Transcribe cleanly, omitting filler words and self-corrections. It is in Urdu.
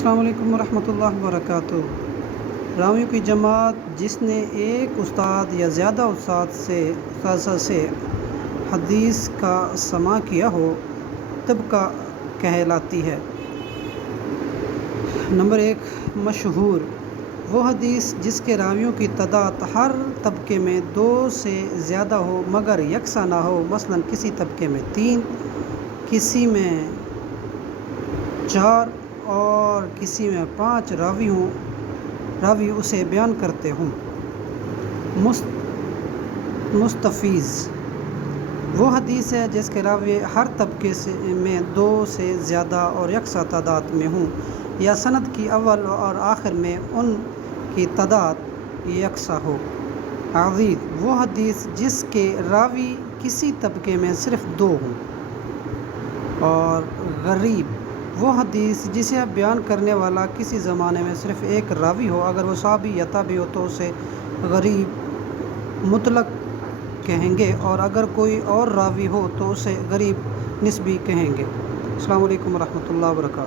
السلام علیکم ورحمۃ اللہ وبرکاتہ۔ راویوں کی جماعت جس نے ایک استاد یا زیادہ اساتذہ سے حدیث کا سماع کیا ہو طبقہ کہلاتی ہے۔ نمبر 1، مشہور وہ حدیث جس کے راویوں کی تعداد ہر طبقے میں 2 سے زیادہ ہو مگر یکساں نہ ہو، مثلا کسی طبقے میں 3، کسی میں 4 اور کسی میں 5 راوی اسے بیان کرتے ہوں۔ مستفیض وہ حدیث ہے جس کے راوی ہر طبقے میں 2 سے زیادہ اور یکساں تعداد میں ہوں، یا سند کی اول اور آخر میں ان کی تعداد یکساں ہو۔ عضیض وہ حدیث جس کے راوی کسی طبقے میں صرف 2 ہوں۔ اور غریب وہ حدیث جسے بیان کرنے والا کسی زمانے میں صرف ایک راوی ہو، اگر وہ صحابی یا تابعی ہو تو اسے غریب مطلق کہیں گے، اور اگر کوئی اور راوی ہو تو اسے غریب نسبی کہیں گے۔ السلام علیکم ورحمۃ اللہ وبرکاتہ۔